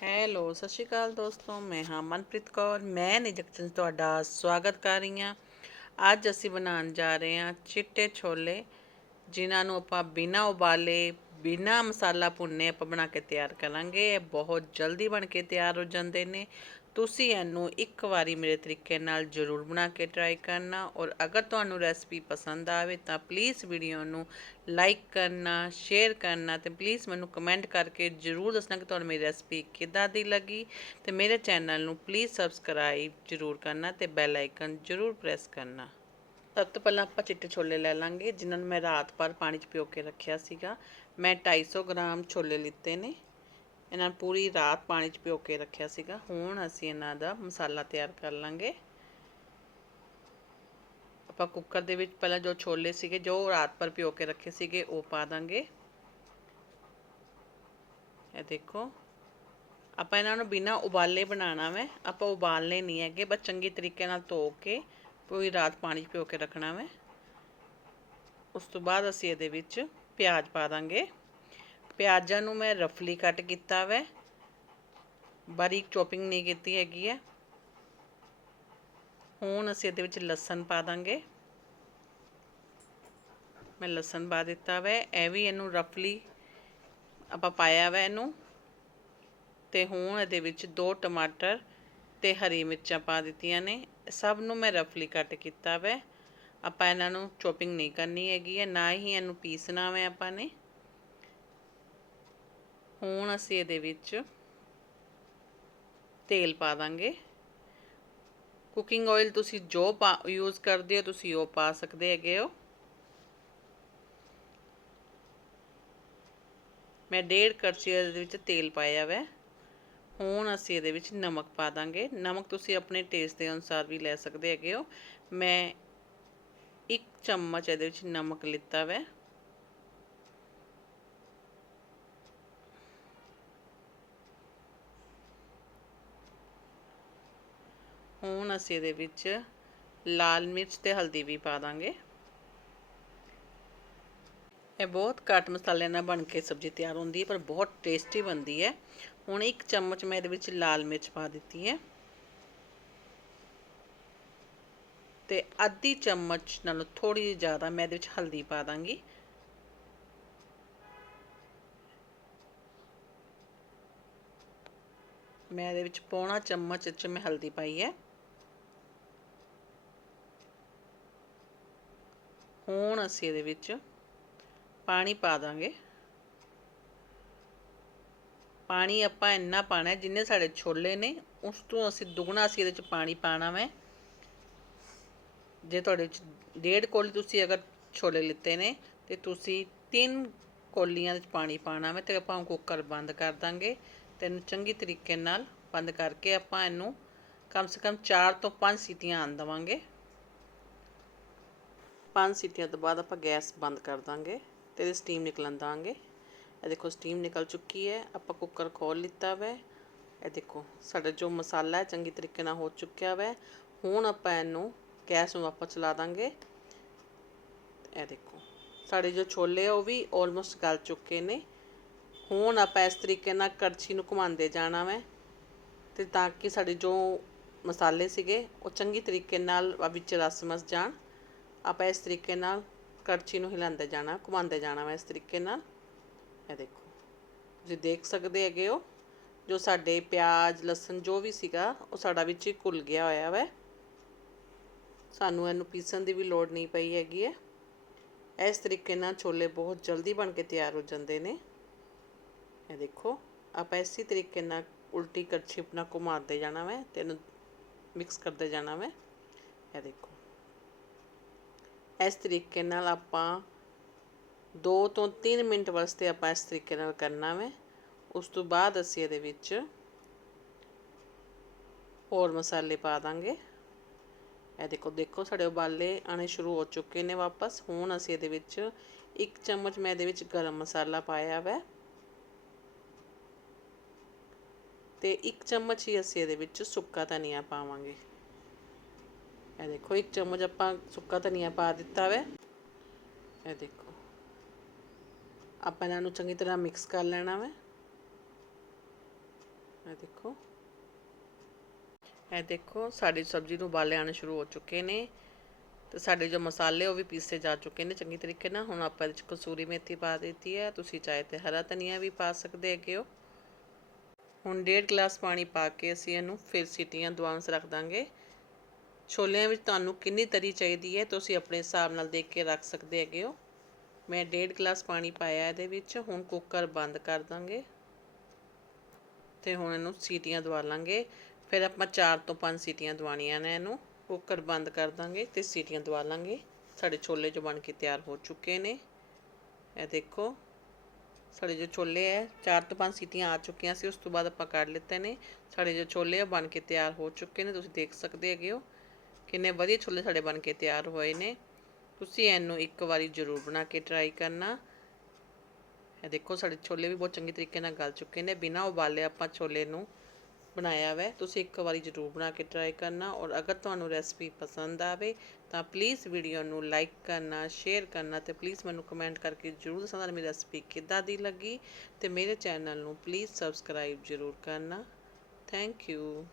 Hello, ਸਤਿ ਸ਼੍ਰੀ ਅਕਾਲ ਦੋਸਤੋ, ਮੈਂ ਹਾਂ ਮਨਪ੍ਰੀਤ ਕੌਰ, ਮੈਂ ਨਿਜਕਚਨ ਤੁਹਾਡਾ ਸਵਾਗਤ ਕਰ ਰਹੀ ਹਾਂ। ਅੱਜ ਅਸੀਂ ਬਣਾਉਣ ਜਾ ਰਹੇ ਹਾਂ ਚਿੱਟੇ ਛੋਲੇ, ਜਿਨ੍ਹਾਂ ਨੂੰ ਆਪਾਂ ਬਿਨਾਂ ਉਬਾਲੇ, ਬਿਨਾਂ ਮਸਾਲਾ ਭੁੰਨੇ ਆਪਾਂ ਬਣਾ ਕੇ ਤਿਆਰ ਕਰਾਂਗੇ। ਇਹ ਬਹੁਤ ਜਲਦੀ ਬਣ ਕੇ ਤਿਆਰ ਹੋ ਜਾਂਦੇ ਨੇ। ਤੁਸੀਂ ਇਹਨੂੰ ਇੱਕ ਵਾਰੀ ਮੇਰੇ ਤਰੀਕੇ ਨਾਲ ਜ਼ਰੂਰ ਬਣਾ ਕੇ ਟਰਾਈ ਕਰਨਾ ਔਰ ਅਗਰ ਤੁਹਾਨੂੰ ਰੈਸਪੀ ਪਸੰਦ ਆਵੇ ਤਾਂ ਪਲੀਜ਼ ਵੀਡੀਓ ਨੂੰ ਲਾਈਕ ਕਰਨਾ ਸ਼ੇਅਰ ਕਰਨਾ ਤੇ ਪਲੀਜ਼ ਮੈਨੂੰ ਕਮੈਂਟ ਕਰਕੇ ਜ਼ਰੂਰ ਦੱਸਣਾ ਕਿ ਤੁਹਾਨੂੰ ਮੇਰੀ ਰੈਸਪੀ ਕਿੱਦਾਂ ਦੀ ਲੱਗੀ ਤੇ ਮੇਰੇ ਚੈਨਲ ਨੂੰ ਪਲੀਜ਼ ਸਬਸਕ੍ਰਾਈਬ ਜ਼ਰੂਰ ਕਰਨਾ ਤੇ ਬੈਲ ਆਈਕਨ ਜ਼ਰੂਰ ਪ੍ਰੈਸ ਕਰਨਾ। ਸਭ ਤੋਂ ਪਹਿਲਾਂ ਆਪਾਂ ਚਿੱਟੇ ਛੋਲੇ ਲੈ ਲਾਂਗੇ, ਜਿਨ੍ਹਾਂ ਨੂੰ ਮੈਂ ਰਾਤ ਭਰ ਪਾਣੀ 'ਚ ਪਿਓ ਕੇ ਰੱਖਿਆ ਸੀਗਾ। ਮੈਂ 250 ਗ੍ਰਾਮ ਛੋਲੇ ਲਿੱਤੇ ਨੇ। ਇਹਨਾਂ ਨੂੰ ਪੂਰੀ ਰਾਤ ਪਾਣੀ 'ਚ ਪਿਓ ਕੇ ਰੱਖਿਆ ਸੀਗਾ। ਹੁਣ ਅਸੀਂ ਇਹਨਾਂ ਦਾ ਮਸਾਲਾ ਤਿਆਰ ਕਰ ਲਾਂਗੇ। ਆਪਾਂ ਕੁੱਕਰ ਦੇ ਵਿੱਚ ਪਹਿਲਾਂ ਜੋ ਛੋਲੇ ਸੀਗੇ, ਜੋ ਰਾਤ ਭਰ ਪਿਓ ਕੇ ਰੱਖੇ ਸੀਗੇ, ਉਹ ਪਾ ਦਾਂਗੇ। ਇਹ ਦੇਖੋ। ਆਪਾਂ ਇਹਨਾਂ ਨੂੰ ਬਿਨਾਂ ਉਬਾਲੇ ਬਣਾਉਣਾ ਵੈ। ਆਪਾਂ ਉਬਾਲਨੇ ਨਹੀਂ ਹੈਗੇ, ਬਸ ਚੰਗੀ ਤਰੀਕੇ ਨਾਲ ਧੋ ਕੇ ਪੂਰੀ ਰਾਤ ਪਾਣੀ 'ਚ ਪਿਓ ਕੇ ਰੱਖਣਾ ਵੈ। ਉਸ ਤੋਂ ਬਾਅਦ ਅਸੀਂ ਇਹਦੇ ਵਿੱਚ ਪਿਆਜ਼ ਪਾ ਦਾਂਗੇ। ਪਿਆਜ਼ਾਂ ਨੂੰ ਮੈਂ ਰਫਲੀ ਕੱਟ ਕੀਤਾ ਵੈ। ਬਾਰੀਕ ਚੋਪਿੰਗ ਨਹੀਂ ਕੀਤੀ ਹੈਗੀ ਹੈ ਹੁਣ ਅਸੀਂ ਇਹਦੇ ਵਿੱਚ ਲਸਣ ਪਾ ਦਾਂਗੇ। ਮੈਂ ਲਸਣ ਪਾ ਦਿੱਤਾ ਵੈ। ਇਹ ਵੀ ਇਹਨੂੰ ਰਫਲੀ ਆਪਾਂ ਪਾਇਆ ਵੈ ਇਹਨੂੰ। ਤੇ ਹੁਣ ਇਹਦੇ ਵਿੱਚ ਦੋ ਟਮਾਟਰ ਤੇ ਹਰੀ ਮਿਰਚਾਂ ਪਾ ਦਿੱਤੀਆਂ ਨੇ। ਸਭ ਨੂੰ ਮੈਂ ਰਫਲੀ ਕੱਟ ਕੀਤਾ ਵੈ। ਆਪਾਂ ਇਹਨਾਂ ਨੂੰ ਚੋਪਿੰਗ ਨਹੀਂ ਕਰਨੀ ਹੈਗੀ ਹੈ ਨਾ ਹੀ ਇਹਨੂੰ ਪੀਸਣਾ ਵੈ ਆਪਾਂ ਨੇ। ਹੁਣ ਅਸੀਂ ਇਹਦੇ ਵਿੱਚ ਤੇਲ ਪਾ ਦਾਂਗੇ। ਕੁਕਿੰਗ ਆਇਲ ਤੁਸੀਂ ਜੋ ਪਾ ਯੂਜ਼ ਕਰਦੇ ਹੋ, ਤੁਸੀਂ ਉਹ ਪਾ ਸਕਦੇ ਹੈਗੇ ਹੋ। ਮੈਂ ਡੇਢ ਕੜਛੀ ਇਹਦੇ ਵਿੱਚ ਤੇਲ ਪਾਇਆ ਵੈ। ਹੁਣ ਅਸੀਂ ਇਹਦੇ ਵਿੱਚ ਨਮਕ ਪਾ ਦਾਂਗੇ। ਨਮਕ ਤੁਸੀਂ ਆਪਣੇ ਟੇਸਟ ਦੇ ਅਨੁਸਾਰ ਵੀ ਲੈ ਸਕਦੇ ਹੈਗੇ ਹੋ। ਮੈਂ ਇੱਕ ਚਮਚ ਇਹਦੇ ਵਿੱਚ ਨਮਕ ਲਿੱਤਾ ਵੈ। ਹੁਣ ਅਸੀਂ ਇਹਦੇ ਵਿੱਚ ਲਾਲ ਮਿਰਚ ਤੇ ਹਲਦੀ ਵੀ ਪਾ ਦਾਂਗੇ। ਇਹ ਬਹੁਤ ਘੱਟ ਮਸਾਲੇ ਨਾਲ ਬਣ ਕੇ ਸਬਜ਼ੀ ਤਿਆਰ ਹੁੰਦੀ ਹੈ, ਪਰ ਬਹੁਤ ਟੇਸਟੀ ਬਣਦੀ ਹੈ। ਹੁਣ ਇੱਕ ਚਮਚ ਮੈਂ ਇਹਦੇ ਵਿੱਚ ਲਾਲ ਮਿਰਚ ਪਾ ਦਿੱਤੀ ਹੈ। ਤੇ ਅੱਧੀ ਚਮਚ ਨਾਲੋਂ ਥੋੜੀ ਜ਼ਿਆਦਾ ਮੈਂ ਇਹਦੇ ਵਿੱਚ ਹਲਦੀ ਪਾ ਦਾਂਗੀ। ਮੈਂ ਇਹਦੇ ਵਿੱਚ ਪੌਣਾ ਚਮਚ ਚ ਮੈਂ ਹਲਦੀ ਪਾਈ ਹੈ। ਹੁਣ ਅਸੀਂ ਇਹਦੇ ਵਿੱਚ ਪਾਣੀ ਪਾ ਦਾਂਗੇ। ਪਾਣੀ ਆਪਾਂ ਇੰਨਾ ਪਾਣਾ, ਜਿੰਨੇ ਸਾਡੇ ਛੋਲੇ ਨੇ, ਉਸ ਤੋਂ ਅਸੀਂ ਦੁੱਗਣਾ ਅਸੀਂ ਇਹਦੇ ਵਿੱਚ ਪਾਣੀ ਪਾਣਾ ਵੈ। ਜੇ ਤੁਹਾਡੇ ਵਿੱਚ ਡੇਢ ਕੋਲੀ ਤੁਸੀਂ ਅਗਰ ਛੋਲੇ ਲਿੱਤੇ ਨੇ, ਤੇ ਤੁਸੀਂ ਤਿੰਨ ਕੋਲੀਆਂ ਵਿੱਚ ਪਾਣੀ ਪਾਣਾ ਵੈ ਤੇ ਆਪਾਂ ਕੁੱਕਰ ਬੰਦ ਕਰ ਦਾਂਗੇ। ਤੇ ਇਹਨੂੰ ਚੰਗੀ ਤਰੀਕੇ ਨਾਲ ਬੰਦ ਕਰਕੇ ਆਪਾਂ ਇਹਨੂੰ ਕਮ ਸੇ ਕਮ 4 ਤੋਂ 5 ਸੀਟੀਆਂ ਆਣ ਦਵਾਂਗੇ। ਪੰਜ ਸੀਟੀਆਂ ਤੋਂ ਬਾਅਦ ਆਪਾਂ ਗੈਸ ਬੰਦ ਕਰ ਦਾਂਗੇ ਤੇ ਇਹਦੀ ਸਟੀਮ ਨਿਕਲਣ ਦਾਂਗੇ। ਇਹ ਦੇਖੋ ਸਟੀਮ ਨਿਕਲ ਚੁੱਕੀ ਹੈ, ਆਪਾਂ ਕੁੱਕਰ ਖੋਲ ਲਿੱਤਾ ਵੈ। ਇਹ ਦੇਖੋ, ਸਾਡਾ ਜੋ ਮਸਾਲਾ ਹੈ ਚੰਗੀ ਤਰੀਕੇ ਨਾਲ ਹੋ ਚੁੱਕਿਆ ਵੈ। ਹੁਣ ਆਪਾਂ ਇਹਨੂੰ ਗੈਸ ਨੂੰ ਵਾਪਸ ਚਲਾ ਦਾਂਗੇ। ਇਹ ਦੇਖੋ, ਸਾਡੇ ਜੋ ਛੋਲੇ ਆ ਉਹ ਵੀ ਆਲਮੋਸਟ ਗਲ ਚੁੱਕੇ ਨੇ। ਹੁਣ ਆਪਾਂ ਇਸ ਤਰੀਕੇ ਨਾਲ ਕੜਛੀ ਨੂੰ ਘੁਮਾਉਂਦੇ ਜਾਣਾ ਵੈ ਤੇ ਤਾਂ ਕਿ ਸਾਡੇ ਜੋ ਮਸਾਲੇ ਸੀਗੇ ਉਹ ਚੰਗੀ ਤਰੀਕੇ ਨਾਲ ਵਿੱਚ ਰਸ ਮਸ ਜਾਣ। ਆਪਾਂ ਇਸ ਤਰੀਕੇ ਨਾਲ ਕੜਛੀ ਨੂੰ ਹਿਲਾਉਂਦੇ ਜਾਣਾ, ਘੁਮਾਉਂਦੇ ਜਾਣਾ ਵਾ ਇਸ ਤਰੀਕੇ ਨਾਲ। ਇਹ ਦੇਖੋ, ਤੁਸੀਂ ਦੇਖ ਸਕਦੇ ਹੈਗੇ ਹੋ, ਜੋ ਸਾਡੇ ਪਿਆਜ਼, ਲਸਣ ਜੋ ਵੀ ਸੀਗਾ, ਉਹ ਸਾਡਾ ਵਿੱਚ ਹੀ ਘੁਲ ਗਿਆ ਹੋਇਆ ਵੈ। ਸਾਨੂੰ ਇਹਨੂੰ ਪੀਸਣ ਦੀ ਵੀ ਲੋੜ ਨਹੀਂ ਪਈ ਹੈਗੀ ਹੈ। ਇਸ ਤਰੀਕੇ ਨਾਲ ਛੋਲੇ ਬਹੁਤ ਜਲਦੀ ਬਣ ਕੇ ਤਿਆਰ ਹੋ ਜਾਂਦੇ ਨੇ। ਇਹ ਦੇਖੋ, ਆਪਾਂ ਇਸੇ ਤਰੀਕੇ ਨਾਲ ਉਲਟੀ ਕੜਛੀ ਆਪਣਾ ਘੁਮਾਉਂਦੇ ਜਾਣਾ ਵੈ ਤੇ ਇਹਨੂੰ ਮਿਕਸ ਕਰਦੇ ਜਾਣਾ ਵਾ। ਇਹ ਦੇਖੋ। ਇਸ ਤਰੀਕੇ ਨਾਲ ਆਪਾਂ 2 ਤੋਂ 3 ਮਿੰਟ ਵਾਸਤੇ ਆਪਾਂ ਇਸ ਤਰੀਕੇ ਨਾਲ ਕਰਨਾ ਵੈ। ਉਸ ਤੋਂ ਬਾਅਦ ਅਸੀਂ ਇਹਦੇ ਵਿੱਚ ਹੋਰ ਮਸਾਲੇ ਪਾ ਦਾਂਗੇ। ਇਹ ਦੇਖੋ ਦੇਖੋ, ਸਾਡੇ ਉਬਾਲੇ ਆਣੇ ਸ਼ੁਰੂ ਹੋ ਚੁੱਕੇ ਨੇ ਵਾਪਸ। ਹੁਣ ਅਸੀਂ ਇਹਦੇ ਵਿੱਚ ਇੱਕ ਚਮਚ ਮੈਂ ਇਹਦੇ ਵਿੱਚ ਗਰਮ ਮਸਾਲਾ ਪਾਇਆ ਵੈ। ਤੇ ਇੱਕ ਚਮਚ ਹੀ ਅਸੀਂ ਇਹਦੇ ਵਿੱਚ ਸੁੱਕਾ ਧਨੀਆ ਪਾਵਾਂਗੇ। ਇਹ ਦੇਖੋ, ਇੱਕ ਚਮਚ ਆਪਾਂ ਸੁੱਕਾ ਧਨੀਆ ਪਾ ਦਿੱਤਾ ਵੇ। ਇਹ ਦੇਖੋ। ਆਪਾਂ ਇਹਨਾਂ ਨੂੰ ਚੰਗੀ ਤਰ੍ਹਾਂ ਮਿਕਸ ਕਰ ਲੈਣਾ ਵੇ। ਇਹ ਦੇਖੋ। ਇਹ ਦੇਖੋ, ਸਾਡੀ ਸਬਜ਼ੀ ਨੂੰ ਉਬਾਲੇ ਆਣੇ ਸ਼ੁਰੂ ਹੋ ਚੁੱਕੇ ਨੇ। ਤੇ ਸਾਡੇ ਜੋ ਮਸਾਲੇ ਉਹ ਵੀ ਪੀਸੇ ਜਾ ਚੁੱਕੇ ਨੇ ਚੰਗੀ ਤਰੀਕੇ ਨਾਲ। ਹੁਣ ਆਪਾਂ ਇਹਦੇ ਚ ਕਸੂਰੀ ਮੇਥੀ ਪਾ ਦਿੱਤੀ ਹੈ। ਤੁਸੀਂ ਚਾਹੇ ਤੇ ਹਰਾ ਧਨੀਆ ਵੀ ਪਾ ਸਕਦੇ ਹੈਗੇ ਹੋ। ਹੁਣ ਡੇਢ ਗਲਾਸ ਪਾਣੀ ਪਾ ਕੇ ਅਸੀਂ ਇਹਨੂੰ ਫਿਰ ਸੀਟੀਆਂ ਦਵਾਉਣ ਰੱਖ ਦਾਂਗੇ। ਛੋਲਿਆਂ ਵਿੱਚ ਤੁਹਾਨੂੰ ਕਿੰਨੀ ਤਰੀ ਚਾਹੀਦੀ ਹੈ, ਤੁਸੀਂ ਆਪਣੇ ਹਿਸਾਬ ਨਾਲ ਦੇਖ ਕੇ ਰੱਖ ਸਕਦੇ ਹੈਗੇ ਹੋ। ਮੈਂ ਡੇਢ ਗਲਾਸ ਪਾਣੀ ਪਾਇਆ ਇਹਦੇ ਵਿੱਚ, ਹੁਣ ਕੁੱਕਰ ਬੰਦ ਕਰ ਦਾਂਗੇ। ਤੇ ਹੁਣ ਇਹਨੂੰ ਸੀਟੀਆਂ ਦਵਾ ਲਾਂਗੇ। ਫਿਰ ਆਪਾਂ 4 ਤੋਂ 5 ਸੀਟੀਆਂ ਦਵਾਉਣੀਆਂ ਨੇ ਇਹਨੂੰ। ਕੁੱਕਰ ਬੰਦ ਕਰ ਦਾਂਗੇ ਤੇ ਸੀਟੀਆਂ ਦਵਾ ਲਾਂਗੇ। ਸਾਡੇ ਛੋਲੇ ਜੋ ਬਣ ਕੇ ਤਿਆਰ ਹੋ ਚੁੱਕੇ ਨੇ। ਇਹ ਦੇਖੋ, ਸਾਡੇ ਜੋ ਛੋਲੇ ਹੈ 4 ਤੋਂ 5 ਸੀਟੀਆਂ ਆ ਚੁੱਕੀਆਂ ਸੀ, ਉਸ ਤੋਂ ਬਾਅਦ ਆਪਾਂ ਕੱਢ ਲਿੱਤੇ ਨੇ। ਸਾਡੇ ਜੋ ਛੋਲੇ ਆ ਬਣ ਕੇ ਤਿਆਰ ਹੋ ਚੁੱਕੇ ਨੇ, ਤੁਸੀਂ ਦੇਖ ਸਕਦੇ ਹੈਗੇ ਹੋ। ਕਿੰਨੇ ਵਧੀਆ ਛੋਲੇ ਸਾਡੇ ਬਣ ਕੇ ਤਿਆਰ ਹੋਏ ਨੇ। ਤੁਸੀਂ ਇਹਨੂੰ ਇੱਕ ਵਾਰੀ ਜ਼ਰੂਰ ਬਣਾ ਕੇ ਟਰਾਈ ਕਰਨਾ। ਇਹ ਦੇਖੋ ਸਾਡੇ ਛੋਲੇ ਵੀ ਬਹੁਤ ਚੰਗੀ ਤਰੀਕੇ ਨਾਲ ਗਲ ਚੁੱਕੇ ਨੇ। ਬਿਨਾਂ ਉਬਾਲੇ ਆਪਾਂ ਛੋਲੇ ਨੂੰ ਬਣਾਇਆ ਵੈ। ਤੁਸੀਂ ਇੱਕ ਵਾਰੀ ਜ਼ਰੂਰ ਬਣਾ ਕੇ ਟਰਾਈ ਕਰਨਾ ਔਰ ਅਗਰ ਤੁਹਾਨੂੰ ਰੈਸਪੀ ਪਸੰਦ ਆਵੇ ਤਾਂ ਪਲੀਜ਼ ਵੀਡੀਓ ਨੂੰ ਲਾਈਕ ਕਰਨਾ ਸ਼ੇਅਰ ਕਰਨਾ ਤੇ ਪਲੀਜ਼ ਮੈਨੂੰ ਕਮੈਂਟ ਕਰਕੇ ਜ਼ਰੂਰ ਦੱਸਣਾ ਮੇਰੀ ਰੈਸਪੀ ਕਿੱਦਾਂ ਦੀ ਲੱਗੀ। ਤੇ ਮੇਰੇ ਚੈਨਲ ਨੂੰ ਪਲੀਜ਼ ਸਬਸਕ੍ਰਾਈਬ ਜ਼ਰੂਰ ਕਰਨਾ। Thank you